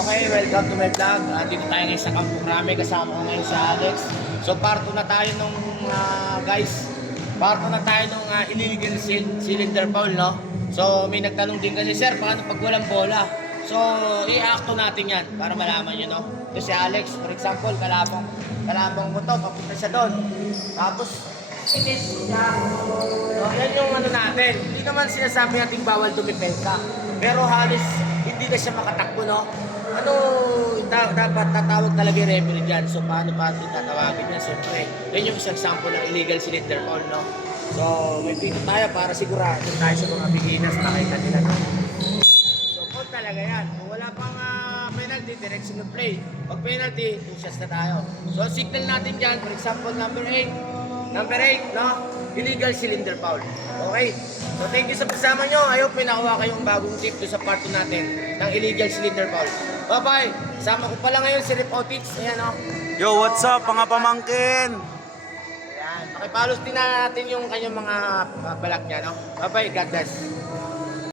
Okay, welcome to my vlog. Dito tayo ngayon sa Kampong Rame. Kasama ko ngayon si Alex. So, parto na tayo nung, guys. Parto na tayo nung illegal cylinder foul, no? So, may nagtanong din kasi, sir, paano pag walang bola? So, i-acto natin yan para malaman nyo, no? Ito si Alex, for example, kalabang mo to, papunta siya doon. Tapos, inis siya. So, yan yung ano natin. Hindi naman sinasabi natin bawal dumipensa. Pero halos hindi na siya makatakbo, no? Ano, dapat tatawag talaga yung referee dyan. So, paano tatawagin yan? Siyempre, yan yung isang sample ng illegal cylinder foul, no? So, may pito tayo para sigurado tayo sa mga beginners makita nila, no? So, foul talaga yan. Kung wala pang penalty, direction of play. Pag penalty, 2 shots na tayo. So, ang signal natin dyan, for example, number 8. Number 8, no? Illegal cylinder foul. Okay? So, thank you sa pagsama nyo. I hope may nakuha kayong bagong tip doon sa part 2 natin ng illegal cylinder foul. Bye-bye! Sama ko pala ngayon si Rip Otits. Ayan, no? Yo, what's up mga pamangkin? Ayan. Pakipalos din natin yung kanyang mga balag niya, no? Bye-bye. God bless.